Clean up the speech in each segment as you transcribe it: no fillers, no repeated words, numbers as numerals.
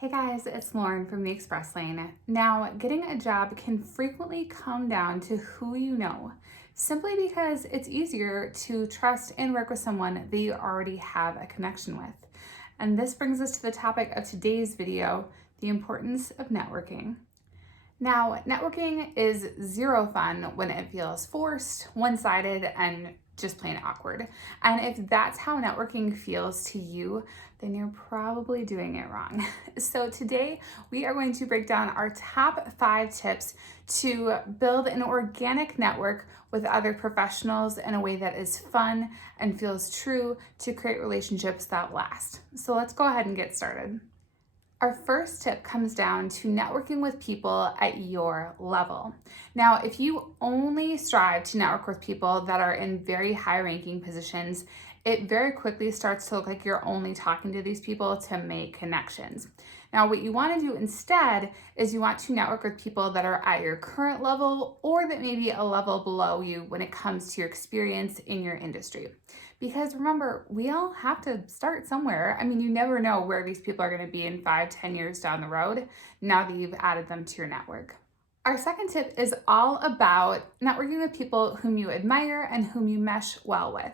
Hey guys, it's Lauren from the Express Lane. Now, getting a job can frequently come down to who you know, simply because it's easier to trust and work with someone that you already have a connection with. And this brings us to the topic of today's video, the importance of networking. Now, networking is zero fun when it feels forced, one-sided, and just plain awkward. And if that's how networking feels to you, then you're probably doing it wrong. So today we are going to break down our top 5 tips to build an organic network with other professionals in a way that is fun and feels true to create relationships that last. So let's go ahead and get started. Our first tip comes down to networking with people at your level. Now, if you only strive to network with people that are in very high ranking positions, it very quickly starts to look like you're only talking to these people to make connections. Now, what you want to do instead is you want to network with people that are at your current level or that may be a level below you when it comes to your experience in your industry. Because remember, we all have to start somewhere. I mean, you never know where these people are going to be in 5-10 years down the road now that you've added them to your network. Our second tip is all about networking with people whom you admire and whom you mesh well with.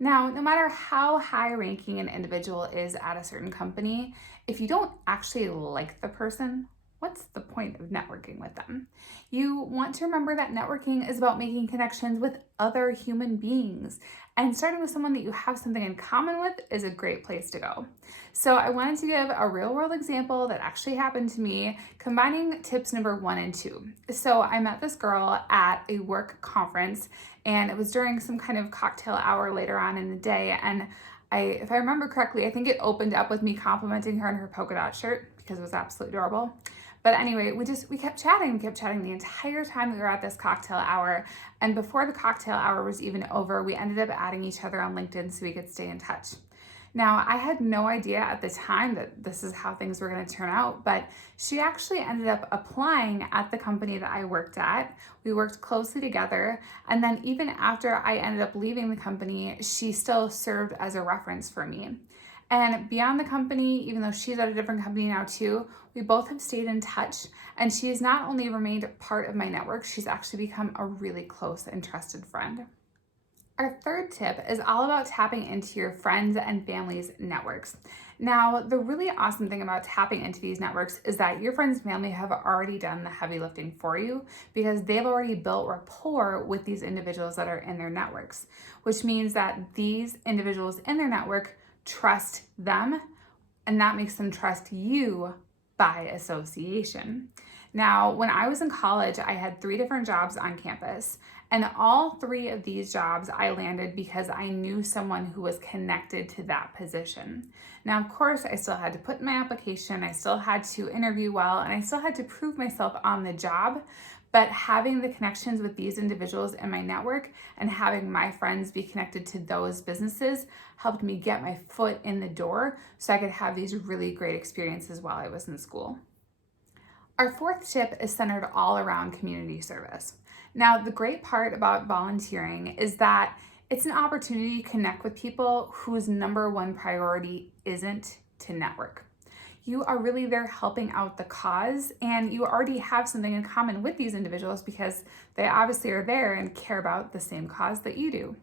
Now, no matter how high ranking an individual is at a certain company, if you don't actually like the person, what's the point of networking with them? You want to remember that networking is about making connections with other human beings, and starting with someone that you have something in common with is a great place to go. So I wanted to give a real world example that actually happened to me, combining tips number 1 and 2. So I met this girl at a work conference, and it was during some kind of cocktail hour later on in the day, and if I remember correctly, I think it opened up with me complimenting her on her polka dot shirt because it was absolutely adorable. But anyway, we kept chatting the entire time that we were at this cocktail hour. And before the cocktail hour was even over, we ended up adding each other on LinkedIn so we could stay in touch. Now, I had no idea at the time that this is how things were going to turn out, but she actually ended up applying at the company that I worked at. We worked closely together, and then even after I ended up leaving the company, she still served as a reference for me. And beyond the company, even though she's at a different company now too, we both have stayed in touch, and she has not only remained part of my network, she's actually become a really close and trusted friend. Our third tip is all about tapping into your friends and family's networks. Now, the really awesome thing about tapping into these networks is that your friends and family have already done the heavy lifting for you because they've already built rapport with these individuals that are in their networks, which means that these individuals in their network trust them, and that makes them trust you by association. Now, when I was in college, I had 3 different jobs on campus, and all 3 of these jobs I landed because I knew someone who was connected to that position. Now, of course, I still had to put in my application, I still had to interview well, and I still had to prove myself on the job. But having the connections with these individuals in my network and having my friends be connected to those businesses helped me get my foot in the door so I could have these really great experiences while I was in school. Our fourth tip is centered all around community service. Now, the great part about volunteering is that it's an opportunity to connect with people whose number 1 priority isn't to network. You are really there helping out the cause, and you already have something in common with these individuals because they obviously are there and care about the same cause that you do.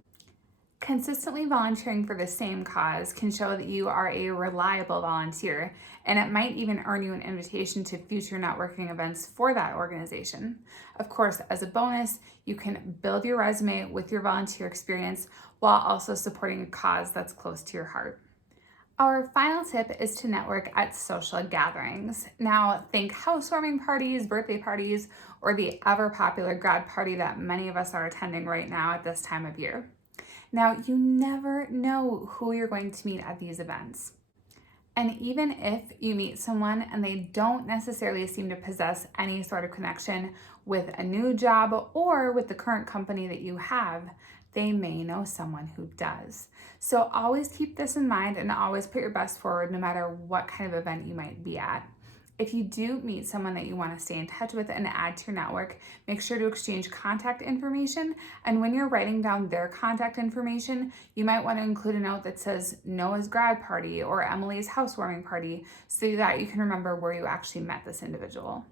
Consistently volunteering for the same cause can show that you are a reliable volunteer, and it might even earn you an invitation to future networking events for that organization. Of course, as a bonus, you can build your resume with your volunteer experience while also supporting a cause that's close to your heart. Our final tip is to network at social gatherings. Now, think housewarming parties, birthday parties, or the ever popular grad party that many of us are attending right now at this time of year. Now, you never know who you're going to meet at these events. And even if you meet someone and they don't necessarily seem to possess any sort of connection with a new job or with the current company that you have, they may know someone who does. So always keep this in mind and always put your best forward no matter what kind of event you might be at. If you do meet someone that you want to stay in touch with and add to your network, make sure to exchange contact information. And when you're writing down their contact information, you might want to include a note that says Noah's grad party or Emily's housewarming party so that you can remember where you actually met this individual.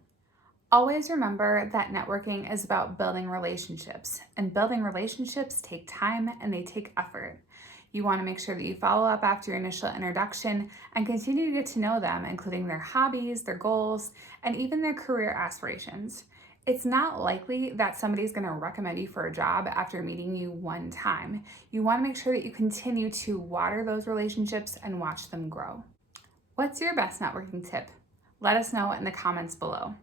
Always remember that networking is about building relationships, and building relationships take time and they take effort. You want to make sure that you follow up after your initial introduction and continue to get to know them, including their hobbies, their goals, and even their career aspirations. It's not likely that somebody's going to recommend you for a job after meeting you one time. You want to make sure that you continue to water those relationships and watch them grow. What's your best networking tip? Let us know in the comments below.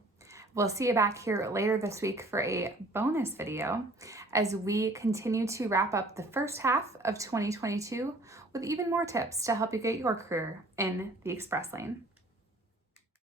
We'll see you back here later this week for a bonus video as we continue to wrap up the first half of 2022 with even more tips to help you get your career in the express lane.